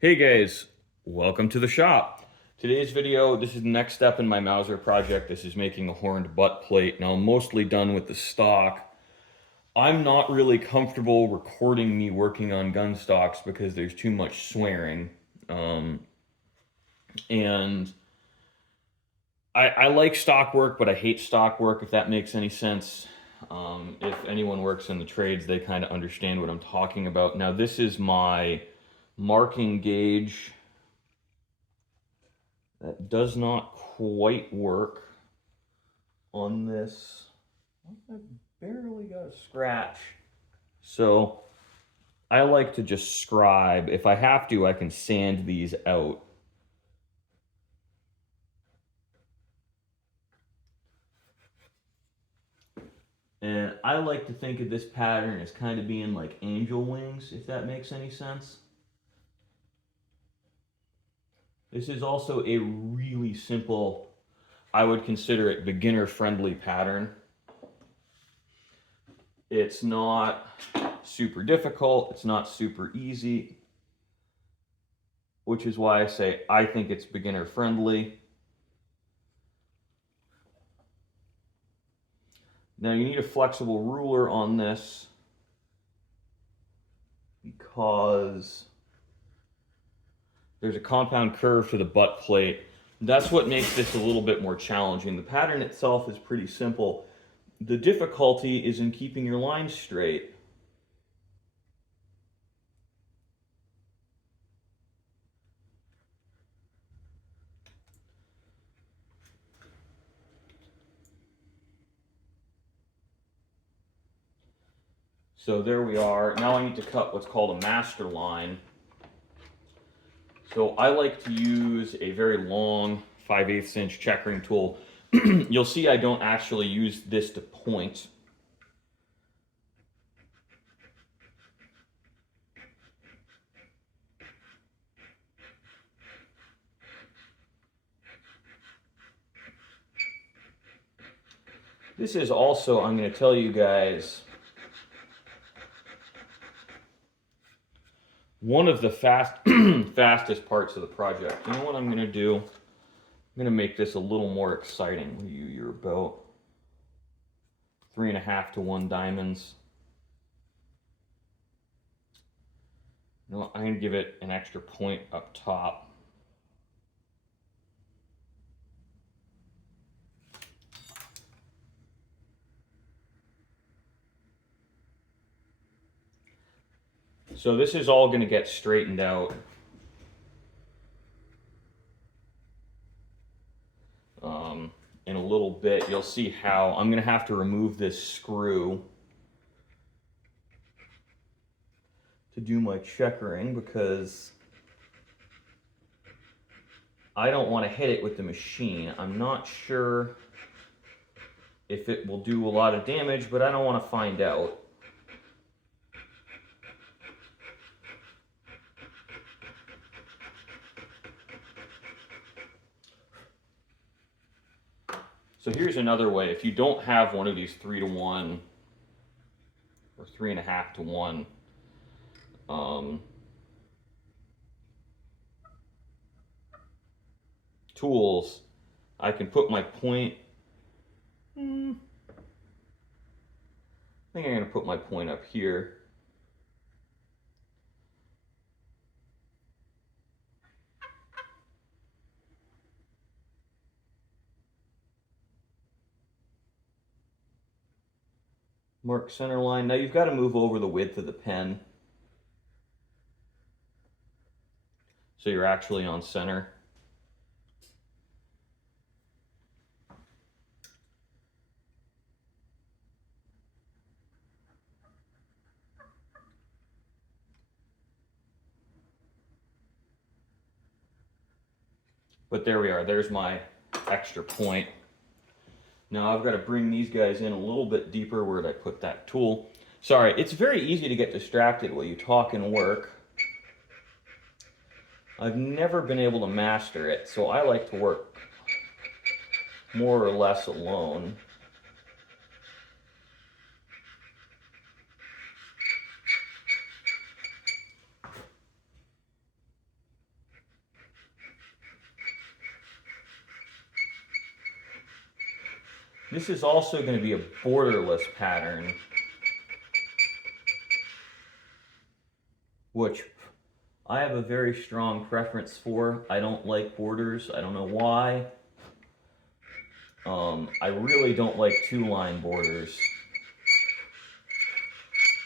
Hey guys, welcome to the shop. Today's video, this is the next step in my Mauser project. This is making a horned butt plate. Now I'm mostly done with the stock. I'm not really comfortable recording me working on gun stocks because there's too much swearing. And I like stock work, but I hate stock work, if that makes any sense. If anyone works in the trades, they kind of understand what I'm talking about. Now this is my marking gauge. That does not quite work on this. I barely got a scratch. So I like to just scribe. If I have to, I can sand these out. And I like to think of this pattern as kind of being like angel wings, if that makes any sense. This is also a really simple, I would consider it beginner-friendly pattern. It's not super difficult, it's not super easy, which is why I say I think it's beginner-friendly. Now you need a flexible ruler on this because there's a compound curve to the butt plate. That's what makes this a little bit more challenging. The pattern itself is pretty simple. The difficulty is in keeping your lines straight. So there we are. Now I need to cut what's called a master line. So I like to use a very long 5/8 inch checkering tool. You'll see I don't actually use this to point. This is also, I'm going to tell you guys, one of the fastest parts of the project. You know what I'm going to do? I'm going to make this a little more exciting. You're about 3.5 to 1 diamonds. You know, I'm going to give it an extra point up top. So this is all going to get straightened out. In a little bit, you'll see how I'm going to have to remove this screw to do my checkering because I don't want to hit it with the machine. I'm not sure if it will do a lot of damage, but I don't want to find out. So here's another way. If you don't have one of these 3 to 1 or 3.5 to 1, tools, I can put my point. I think I'm going to put my point up here. Mark center line. Now you've got to move over the width of the pen so you're actually on center. But there we are. There's my extra point. Now I've got to bring these guys in a little bit deeper. Where did I put that tool? Sorry, it's very easy to get distracted while you talk and work. I've never been able to master it, so I like to work more or less alone. This is also going to be a borderless pattern, which I have a very strong preference for. I don't like borders. I don't know why. I really don't like two-line borders.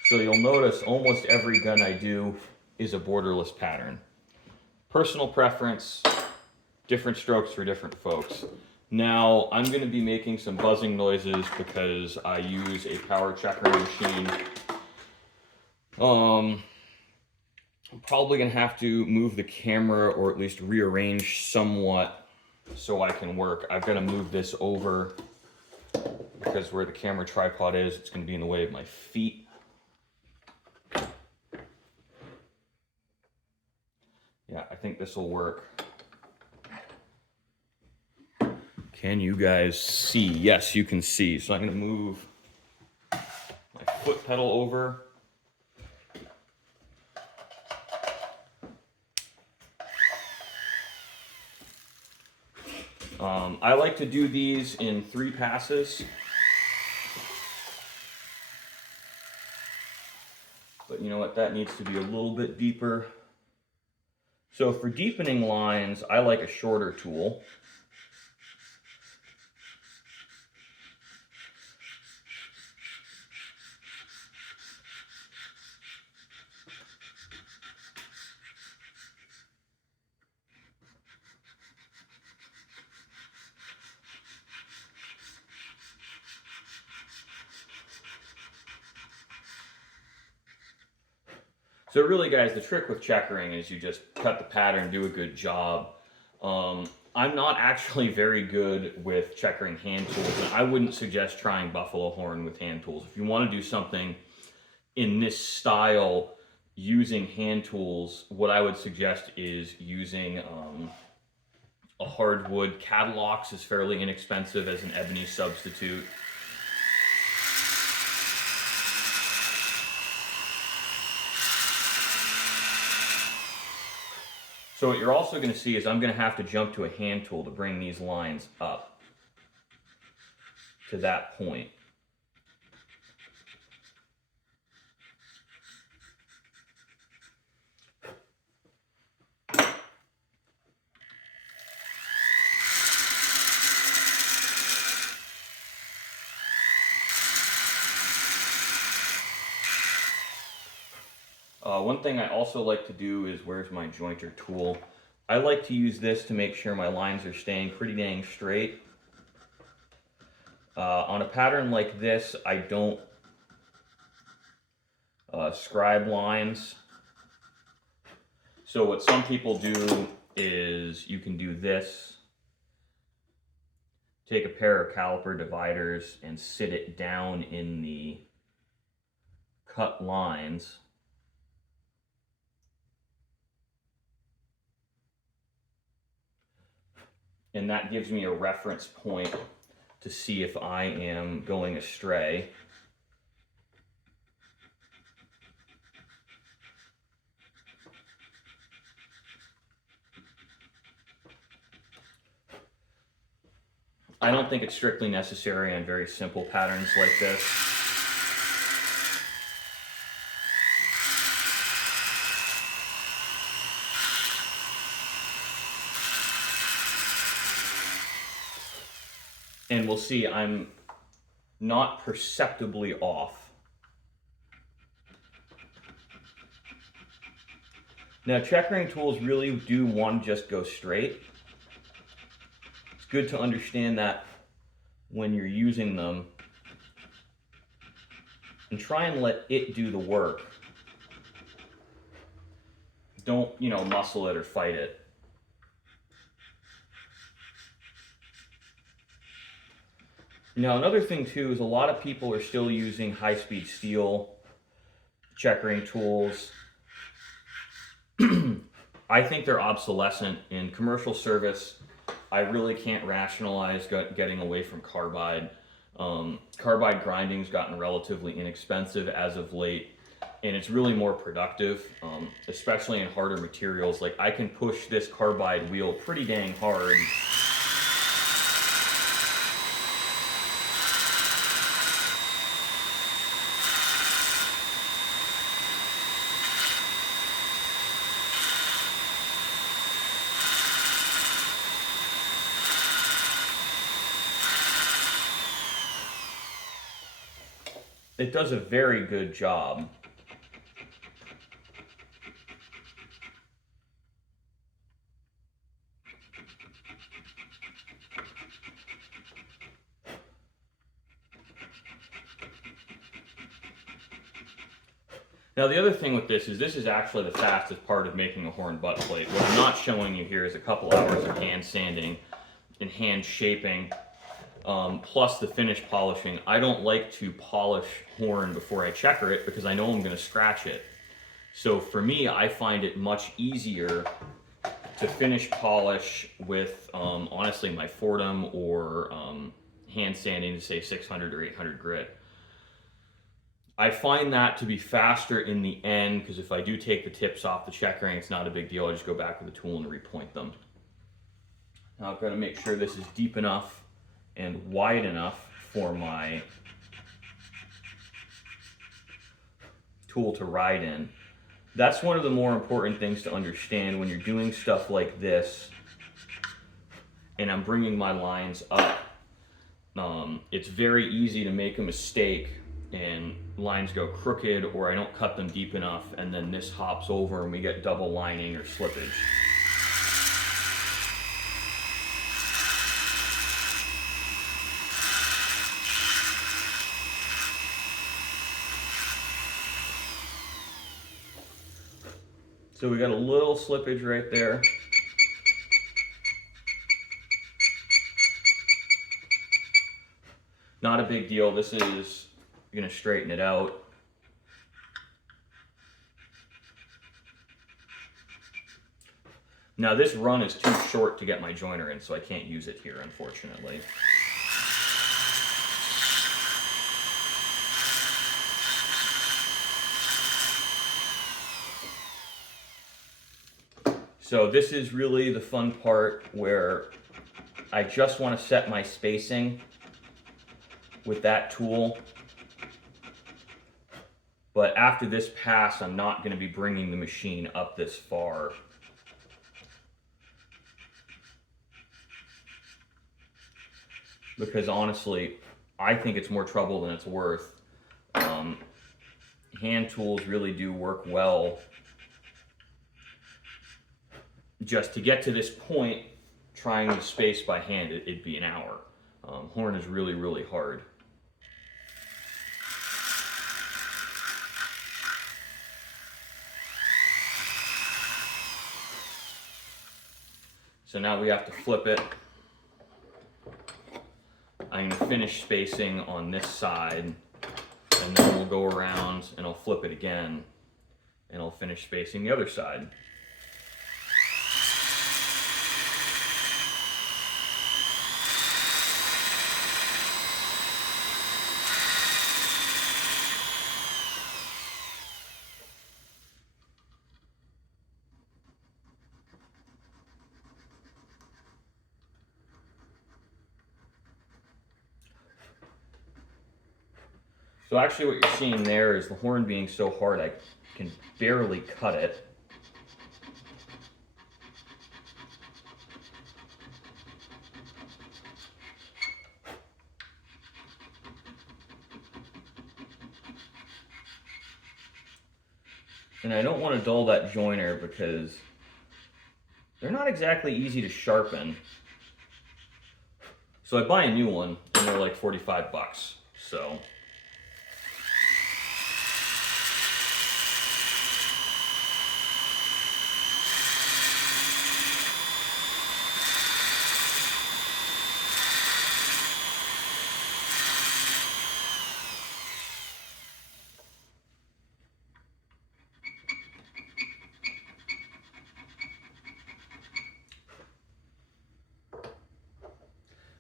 So you'll notice almost every gun I do is a borderless pattern. Personal preference, different strokes for different folks. Now, I'm going to be making some buzzing noises because I use a power checkering machine. I'm probably going to have to move the camera or at least rearrange somewhat so I can work. I've got to move this over because where the camera tripod is, it's going to be in the way of my feet. Yeah, I think this will work. Can you guys see? Yes, you can see. So I'm going to move my foot pedal over. I like to do these in 3 passes. But you know what? That needs to be a little bit deeper. So for deepening lines, I like a shorter tool. So really, guys, the trick with checkering is you just cut the pattern, do a good job. I'm not actually very good with checkering hand tools, and I wouldn't suggest trying buffalo horn with hand tools. If you want to do something in this style using hand tools, what I would suggest is using a hardwood. Catalox is fairly inexpensive as an ebony substitute. So what you're also going to see is I'm going to have to jump to a hand tool to bring these lines up to that point. One thing I also like to do is, where's my jointer tool? I like to use this to make sure my lines are staying pretty dang straight. On a pattern like this, I don't scribe lines. So what some people do is you can do this. Take a pair of caliper dividers and sit it down in the cut lines. And that gives me a reference point to see if I am going astray. I don't think it's strictly necessary on very simple patterns like this. And we'll see I'm not perceptibly off. Now, checkering tools really do want to just go straight. It's good to understand that when you're using them, and try and let it do the work. Don't, muscle it or fight it. Now, another thing too is a lot of people are still using high-speed steel checkering tools. I think they're obsolescent. In commercial service, I really can't rationalize getting away from carbide. Carbide grinding's gotten relatively inexpensive as of late, and it's really more productive, especially in harder materials. Like, I can push this carbide wheel pretty dang hard. it does a very good job. Now the other thing with this is actually the fastest part of making a horn butt plate. What I'm not showing you here is a couple hours of hand sanding and hand shaping, plus the finish polishing. I don't like to polish horn before I checker it because I know I'm going to scratch it. So for me, I find it much easier to finish polish with, honestly, my Fordham or hand sanding to say 600 or 800 grit. I find that to be faster in the end because if I do take the tips off the checkering, it's not a big deal. I just go back with the tool and repoint them. Now I've got to make sure this is deep enough and wide enough for my tool to ride in. That's one of the more important things to understand when you're doing stuff like this and I'm bringing my lines up. It's very easy to make a mistake and lines go crooked, or I don't cut them deep enough and then this hops over and we get double lining or slippage. So we got a little slippage right there. Not a big deal. This is going to straighten it out. Now this run is too short to get my joiner in, so I can't use it here, unfortunately. So this is really the fun part where I just want to set my spacing with that tool. But after this pass, I'm not going to be bringing the machine up this far. Because honestly, I think it's more trouble than it's worth. Hand tools really do work well. Just to get to this point, trying to space by hand, it'd be an hour. Horn is really, really hard. So now we have to flip it. I'm going to finish spacing on this side, and then we'll go around and I'll flip it again, and I'll finish spacing the other side. So actually what you're seeing there is the horn being so hard I can barely cut it. And I don't want to dull that joiner because they're not exactly easy to sharpen. So I buy a new one and they're like 45 bucks. So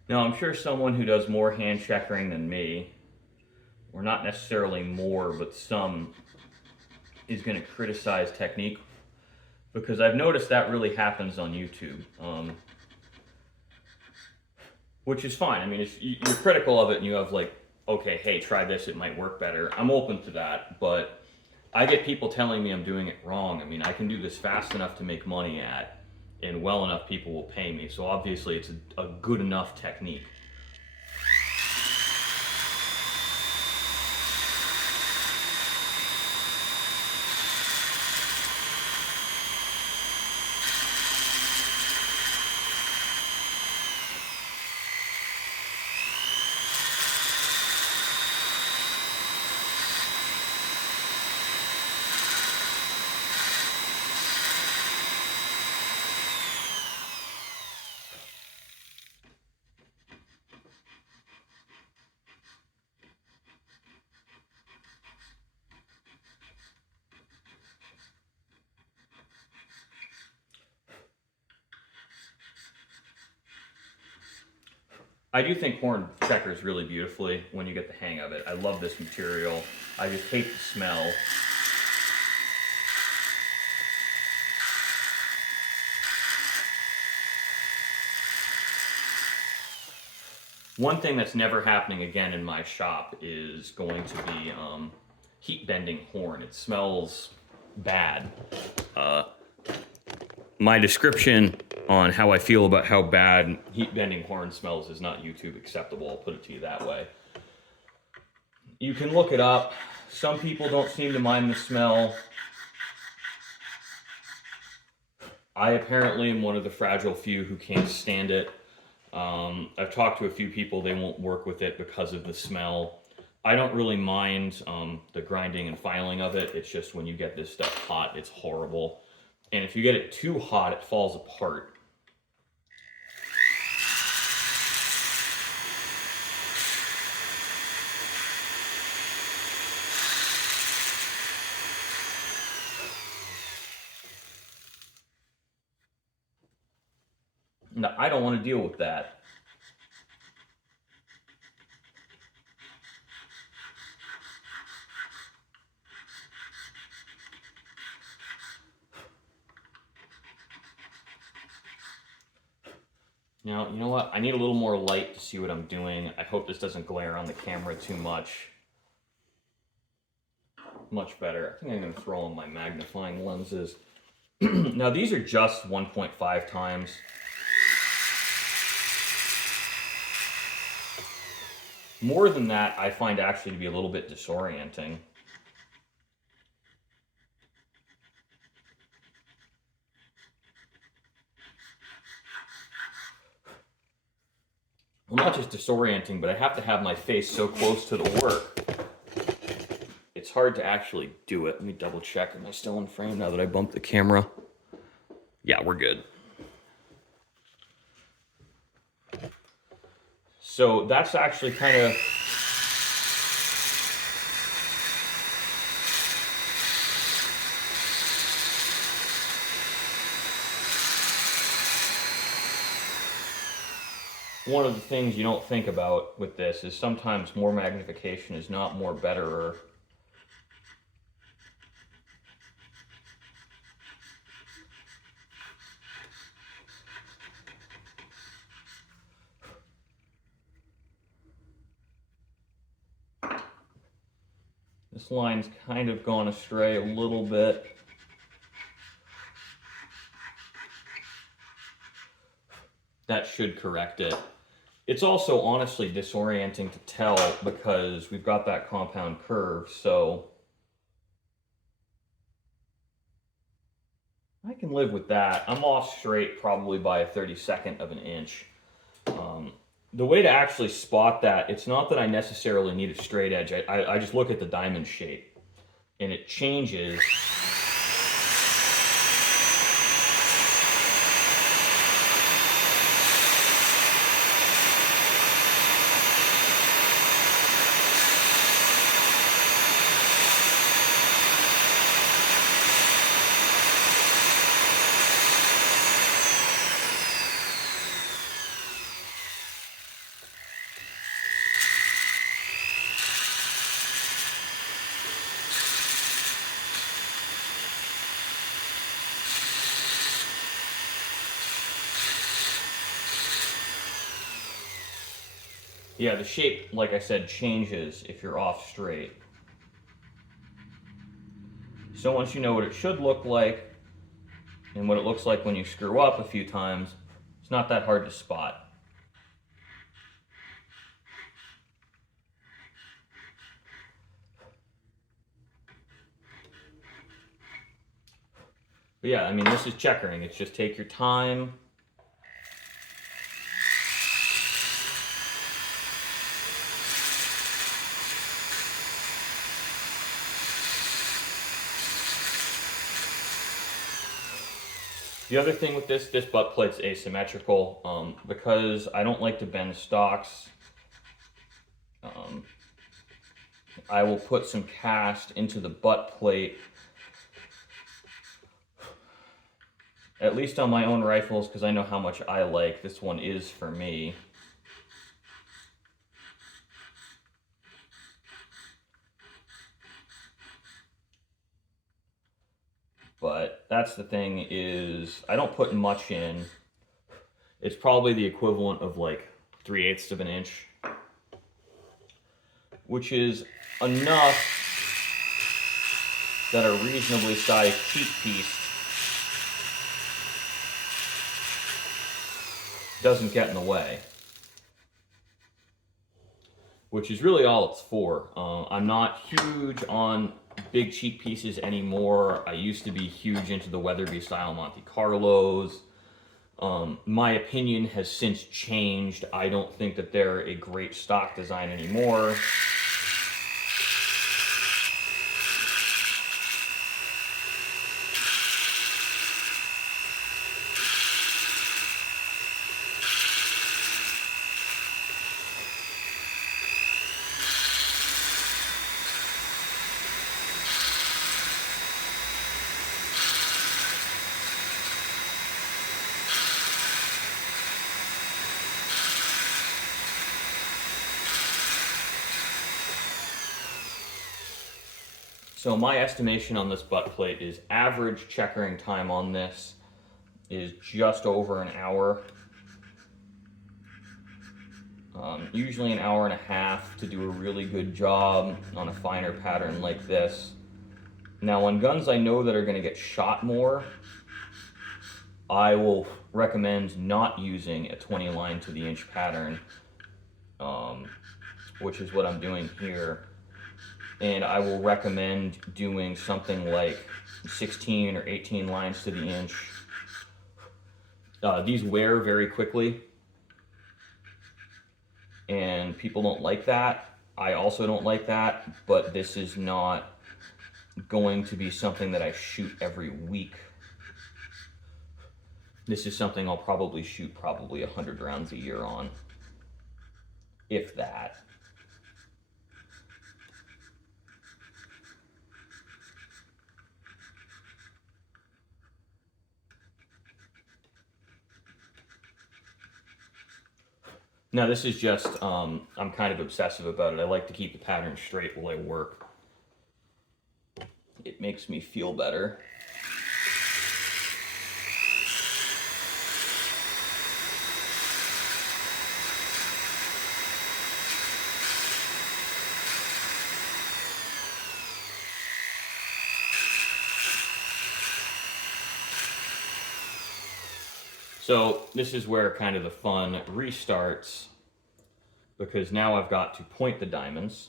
now, I'm sure someone who does more hand checkering than me, or not necessarily more, but some, is going to criticize technique, because I've noticed that really happens on YouTube, which is fine. I mean, if you're critical of it and you have like, okay, hey, try this, it might work better. I'm open to that, but I get people telling me I'm doing it wrong. I mean, I can do this fast enough to make money at, and well enough people will pay me. So obviously it's a good enough technique. I do think horn checkers really beautifully when you get the hang of it. I love this material. I just hate the smell. One thing that's never happening again in my shop is going to be heat bending horn. It smells bad. My description on how I feel about how bad heat bending horn smells is not YouTube acceptable. I'll put it to you that way. You can look it up. Some people don't seem to mind the smell. I apparently am one of the fragile few who can't stand it. I've talked to a few people, they won't work with it because of the smell. I don't really mind the grinding and filing of it. It's just when you get this stuff hot, it's horrible. And if you get it too hot, it falls apart. No, I don't want to deal with that. Now, you know what? I need a little more light to see what I'm doing. I hope this doesn't glare on the camera too much. Much better. I think I'm going to throw in my magnifying lenses. Now, these are just 1.5 times. More than that, I find actually to be a little bit disorienting. Well, not just disorienting, but I have to have my face so close to the work. It's hard to actually do it. Let me double check. Am I still in frame now that I bumped the camera? Yeah, we're good. So that's actually kind of... one of the things you don't think about with this is sometimes more magnification is not more betterer. This line's kind of gone astray a little bit. That should correct it. It's also honestly disorienting to tell because we've got that compound curve, so I can live with that. I'm off straight probably by a 32nd of an inch. The way to actually spot that, it's not that I necessarily need a straight edge. I just look at the diamond shape, and it changes. Yeah, the shape, like I said, changes if you're off straight. So once you know what it should look like and what it looks like when you screw up a few times, it's not that hard to spot. But yeah, I mean, this is checkering. It's just take your time. The other thing with this butt plate's asymmetrical. Because I don't like to bend stocks, I will put some cast into the butt plate, at least on my own rifles, because I know how much I like. This one is for me. But that's the thing, is I don't put much in. It's probably the equivalent of like 3/8 of an inch, which is enough that a reasonably sized cheek piece doesn't get in the way, which is really all it's for. I'm not huge on big cheek pieces anymore. I used to be huge into the Weatherby style Monte Carlos. My opinion has since changed. I don't think that they're a great stock design anymore. So my estimation on this butt plate is average checkering time on this is just over an hour. Usually an hour and a half to do a really good job on a finer pattern like this. Now on guns I know that are going to get shot more, I will recommend not using a 20 line to the inch pattern, which is what I'm doing here. And I will recommend doing something like 16 or 18 lines to the inch. These wear very quickly, and people don't like that. I also don't like that, but this is not going to be something that I shoot every week. This is something I'll probably shoot 100 rounds a year on, if that. Now this is just, I'm kind of obsessive about it. I like to keep the pattern straight while I work. It makes me feel better. So this is where kind of the fun restarts, because now I've got to point the diamonds.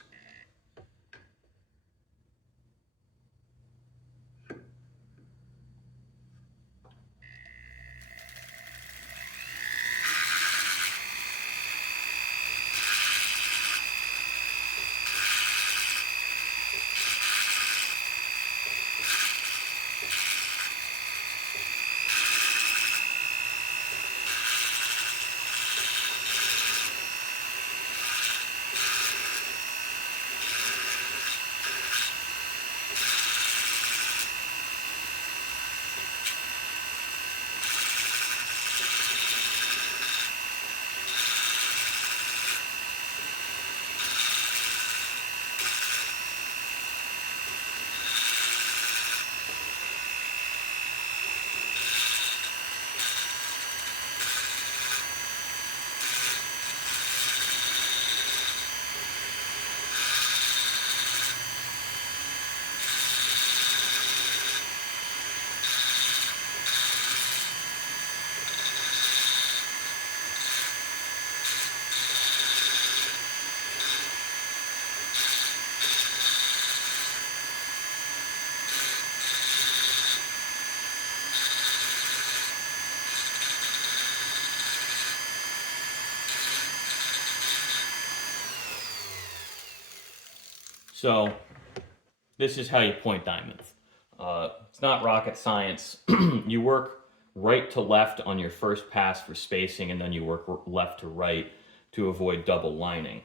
So this is how you point diamonds. It's not rocket science. You work right to left on your first pass for spacing, and then you work left to right to avoid double lining.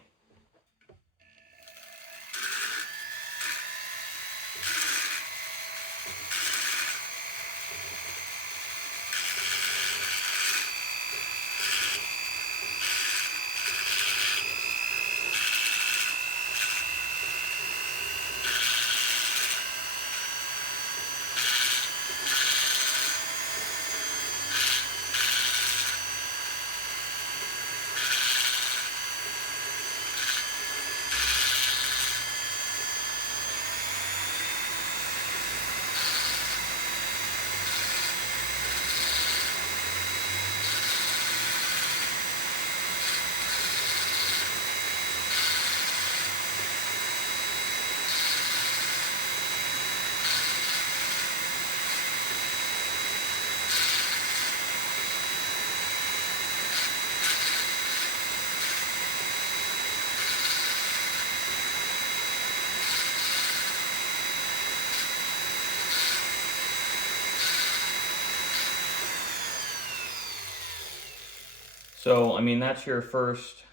So, I mean, that's your first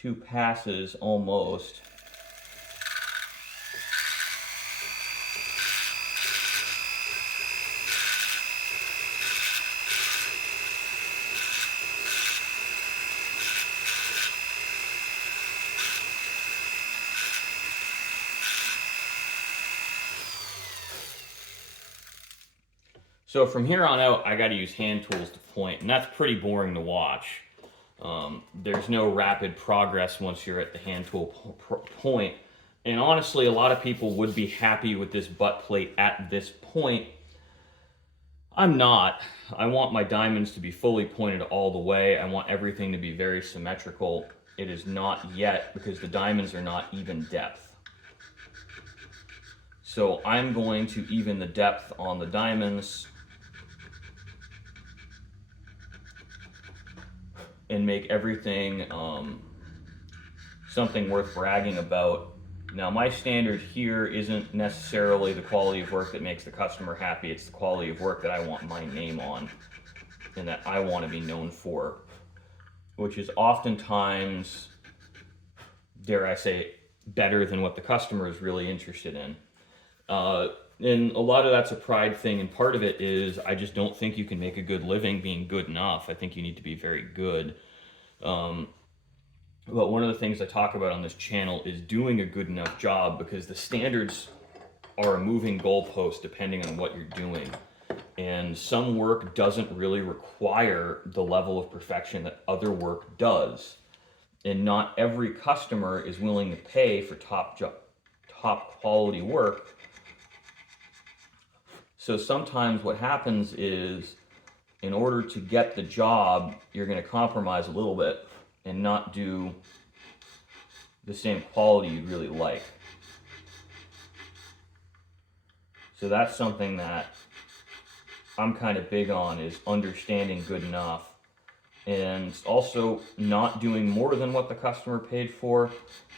2 passes almost. So from here on out, I got to use hand tools to point, and that's pretty boring to watch. There's no rapid progress once you're at the hand tool point. And honestly, a lot of people would be happy with this butt plate at this point. I'm not. I want my diamonds to be fully pointed all the way. I want everything to be very symmetrical. It is not yet because the diamonds are not even depth. So I'm going to even the depth on the diamonds and make everything something worth bragging about. Now, my standard here isn't necessarily the quality of work that makes the customer happy. It's the quality of work that I want my name on and that I want to be known for, which is oftentimes, dare I say, better than what the customer is really interested in. And a lot of that's a pride thing, and part of it is I just don't think you can make a good living being good enough. I think you need to be very good. But one of the things I talk about on this channel is doing a good enough job, because the standards are a moving goalpost depending on what you're doing. And some work doesn't really require the level of perfection that other work does. And not every customer is willing to pay for top quality work. So sometimes what happens is, in order to get the job, you're going to compromise a little bit and not do the same quality you'd really like. So that's something that I'm kind of big on, is understanding good enough, and also not doing more than what the customer paid for,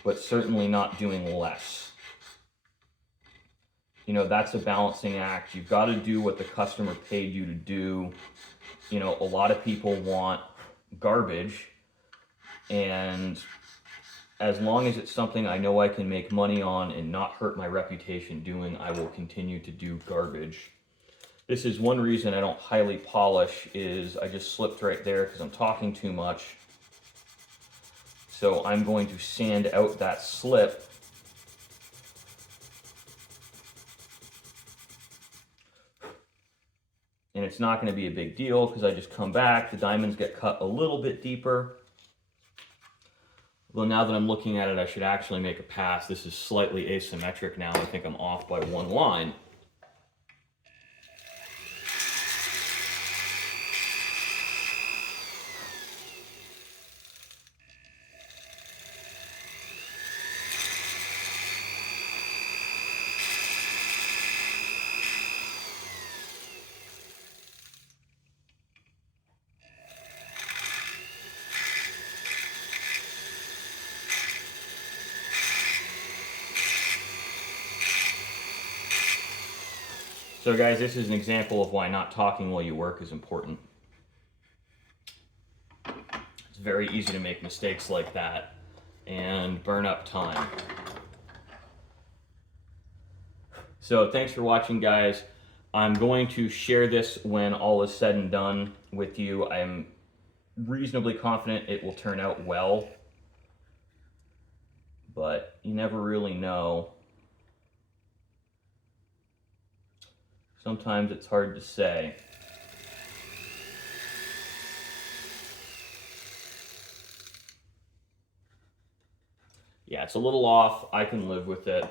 but certainly not doing less. You know, that's a balancing act. You've got to do what the customer paid you to do. You know, a lot of people want garbage, and as long as it's something I know I can make money on and not hurt my reputation doing, I will continue to do garbage. This is one reason I don't highly polish, is I just slipped right there because I'm talking too much. So I'm going to sand out that slip. And it's not going to be a big deal because I just come back, the diamonds get cut a little bit deeper. Well, now that I'm looking at it, I should actually make a pass. This is slightly asymmetric now. I think I'm off by one line. So guys, this is an example of why not talking while you work is important. It's very easy to make mistakes like that and burn up time. So thanks for watching, guys. I'm going to share this when all is said and done with you. I'm reasonably confident it will turn out well, but you never really know. Sometimes it's hard to say. Yeah, it's a little off. I can live with it.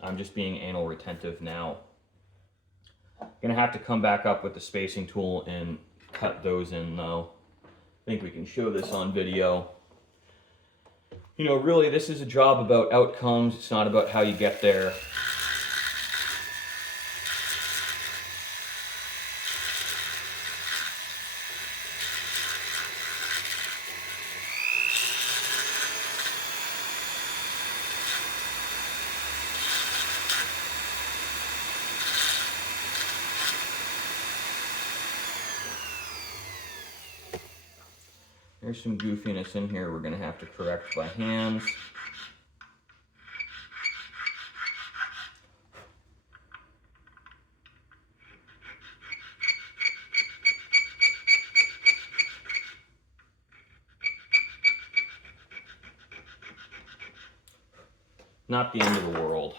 I'm just being anal retentive now. Gonna have to come back up with the spacing tool and cut those in though. I think we can show this on video. You know, really, this is a job about outcomes. It's not about how you get there. There's some goofiness in here we're going to have to correct by hand. Not the end of the world.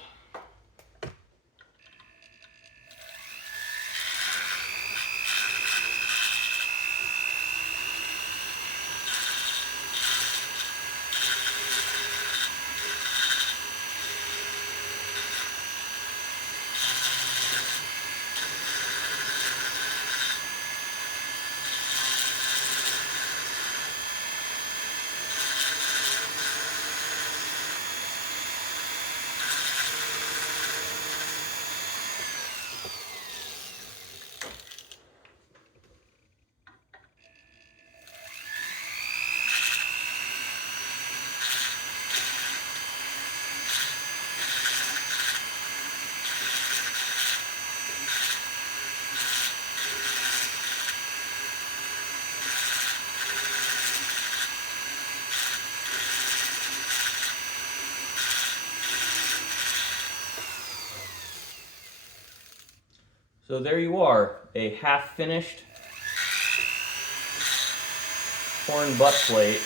So there you are, a half-finished horn butt plate.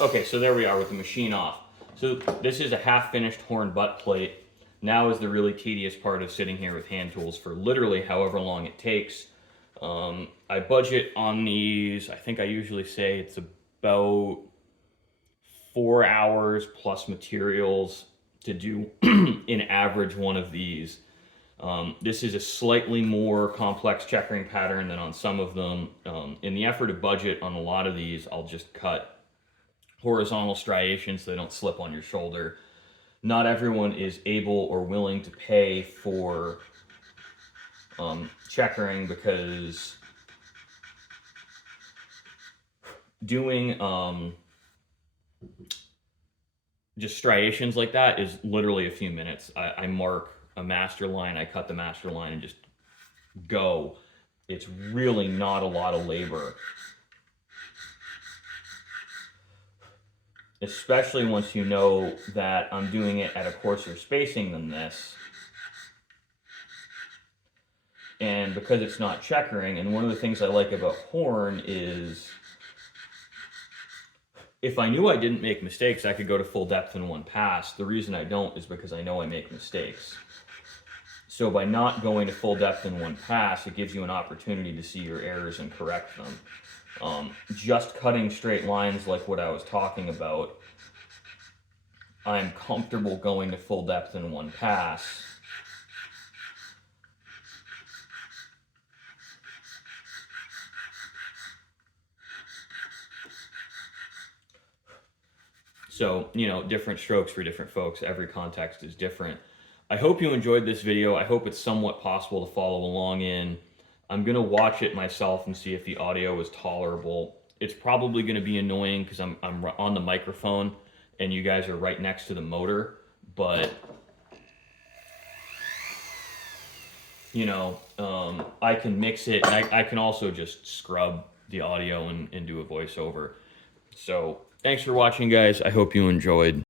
Okay, so there we are with the machine off. So this is a half-finished horn butt plate. Now is the really tedious part of sitting here with hand tools for literally however long it takes. I budget on these, I think I usually say it's about 4 hours plus materials to do an average one of these. This is a slightly more complex checkering pattern than on some of them. In the effort of budget on a lot of these, I'll just cut horizontal striations so they don't slip on your shoulder. Not everyone is able or willing to pay for checkering, because doing just striations like that is literally a few minutes. I mark a master line, I cut the master line and just go. It's really not a lot of labor. Especially once you know that I'm doing it at a coarser spacing than this. And because it's not checkering, and one of the things I like about horn is if I knew I didn't make mistakes, I could go to full depth in one pass. The reason I don't is because I know I make mistakes. So by not going to full depth in one pass, it gives you an opportunity to see your errors and correct them. Just cutting straight lines like what I was talking about, I'm comfortable going to full depth in one pass. So, you know, different strokes for different folks. Every context is different. I hope you enjoyed this video. I hope it's somewhat possible to follow along in. I'm going to watch it myself and see if the audio is tolerable. It's probably going to be annoying because I'm on the microphone and you guys are right next to the motor. But, you know, I can mix it. And I can also just scrub the audio and do a voiceover. So thanks for watching, guys. I hope you enjoyed.